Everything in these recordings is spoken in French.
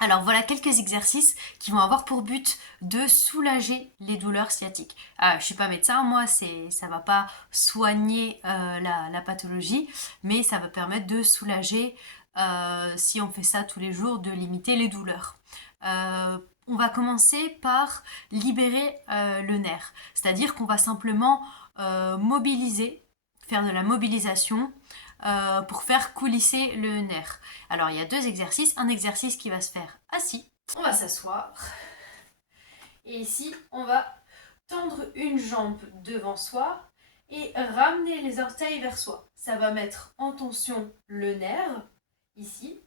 Alors voilà quelques exercices qui vont avoir pour but de soulager les douleurs sciatiques. Je suis pas médecin, moi, ça va pas soigner la pathologie, mais ça va permettre de soulager, si on fait ça tous les jours, de limiter les douleurs. On va commencer par libérer le nerf, c'est-à-dire qu'on va simplement mobiliser, faire de la mobilisation pour faire coulisser le nerf. Alors il y a deux exercices. Un exercice qui va se faire assis. On va s'asseoir. Et ici, on va tendre une jambe devant soi et ramener les orteils vers soi. Ça va mettre en tension le nerf, ici.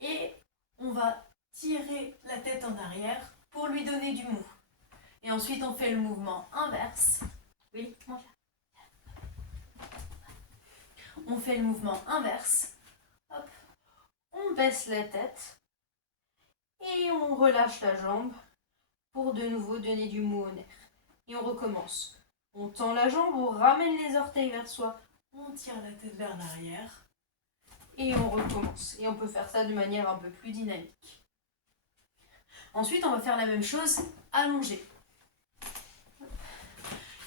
Et on va tirer la tête en arrière pour lui donner du mou. Et ensuite, on fait le mouvement inverse. Oui, monte là. On fait le mouvement inverse. Hop. On baisse la tête et on relâche la jambe pour de nouveau donner du mou au nerf. Et on recommence. On tend la jambe, on ramène les orteils vers soi, on tire la tête vers l'arrière et on recommence. Et on peut faire ça de manière un peu plus dynamique. Ensuite, on va faire la même chose allongé.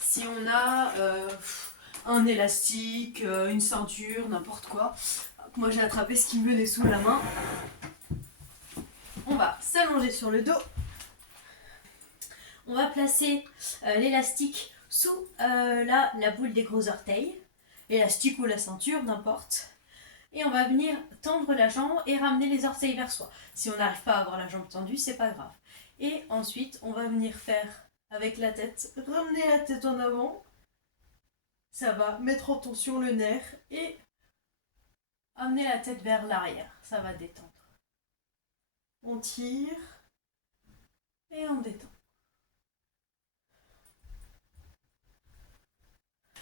Si on a un élastique, une ceinture, n'importe quoi, moi j'ai attrapé ce qui me venait sous la main. On va s'allonger sur le dos. On va placer l'élastique sous la boule des gros orteils, l'élastique ou la ceinture, n'importe. Et on va venir tendre la jambe et ramener les orteils vers soi. Si on n'arrive pas à avoir la jambe tendue, c'est pas grave. Et ensuite, on va venir faire avec la tête, ramener la tête en avant. Ça va mettre en tension le nerf et amener la tête vers l'arrière. Ça va détendre. On tire et on détend.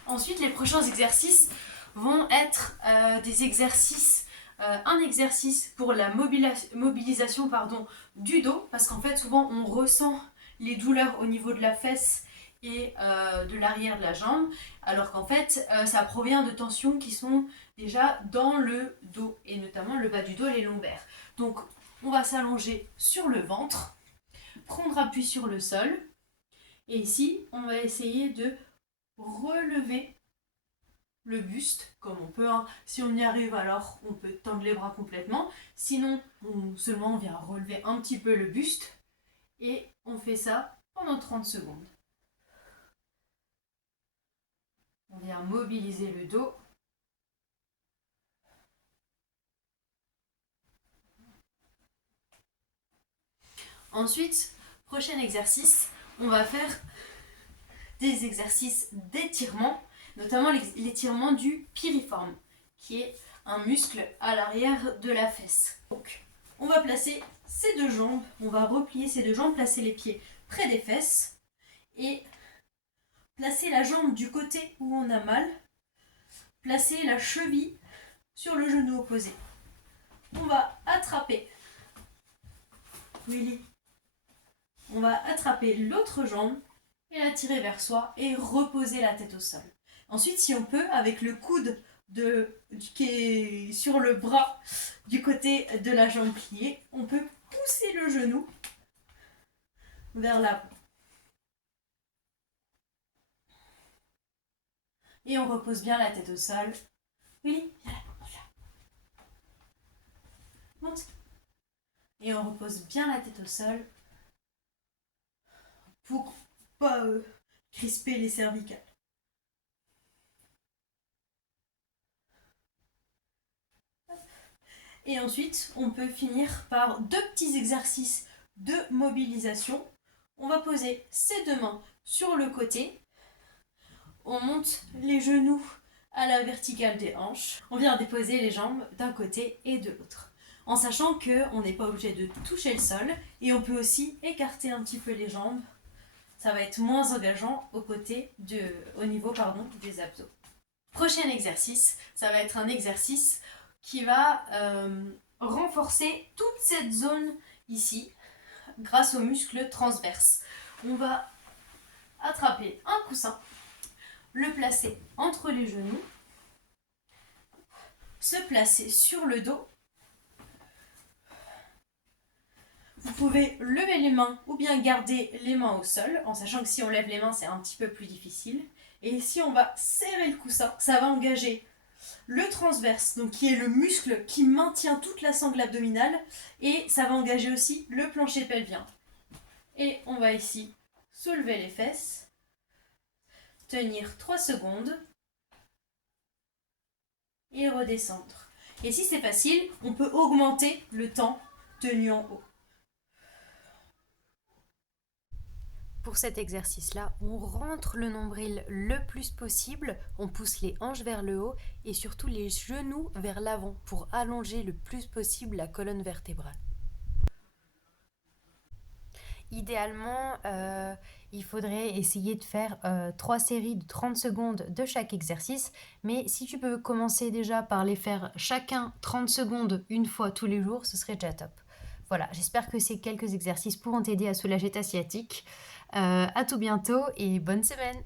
Ensuite, les prochains exercices vont être des exercices, un exercice pour la mobilisation du dos, parce qu'en fait, souvent, on ressent les douleurs au niveau de la fesse et de l'arrière de la jambe, alors qu'en fait, ça provient de tensions qui sont déjà dans le dos, et notamment le bas du dos et les lombaires. Donc, on va s'allonger sur le ventre, prendre appui sur le sol, et ici, on va essayer de relever le buste comme on peut. Si on y arrive, alors on peut tendre les bras complètement. Sinon, on vient relever un petit peu le buste et on fait ça pendant 30 secondes. On vient mobiliser le dos. Ensuite, prochain exercice, on va faire des exercices d'étirement, notamment l'étirement du piriforme, qui est un muscle à l'arrière de la fesse. Donc, on va placer ces deux jambes, on va replier ces deux jambes, placer les pieds près des fesses et placer la jambe du côté où on a mal, placer la cheville sur le genou opposé. On va attraper, Willy, on va attraper l'autre jambe et la tirer vers soi et reposer la tête au sol. Ensuite, si on peut, avec le coude qui est sur le bras du côté de la jambe pliée, on peut pousser le genou vers l'avant. Et on repose bien la tête au sol. Willy, viens là, monte là. Monte. Et on repose bien la tête au sol pour pas crisper les cervicales. Et ensuite, on peut finir par deux petits exercices de mobilisation. On va poser ses deux mains sur le côté. On monte les genoux à la verticale des hanches. On vient déposer les jambes d'un côté et de l'autre. En sachant qu'on n'est pas obligé de toucher le sol et on peut aussi écarter un petit peu les jambes. Ça va être moins engageant au niveau des abdos. Prochain exercice, ça va être un exercice qui va renforcer toute cette zone ici grâce aux muscles transverses. On va attraper un coussin, le placer entre les genoux, se placer sur le dos pouvez lever les mains ou bien garder les mains au sol, en sachant que si on lève les mains, c'est un petit peu plus difficile. Et si on va serrer le coussin, ça va engager le transverse, donc qui est le muscle qui maintient toute la sangle abdominale, et ça va engager aussi le plancher pelvien. Et on va ici soulever les fesses, tenir 3 secondes et redescendre. Et si c'est facile, on peut augmenter le temps tenu en haut. Pour cet exercice-là, on rentre le nombril le plus possible, on pousse les hanches vers le haut et surtout les genoux vers l'avant pour allonger le plus possible la colonne vertébrale. Idéalement, il faudrait essayer de faire 3 séries de 30 secondes de chaque exercice, mais si tu peux commencer déjà par les faire chacun 30 secondes une fois tous les jours, ce serait déjà top. Voilà, j'espère que ces quelques exercices pourront t'aider à soulager ta sciatique. À tout bientôt et bonne semaine!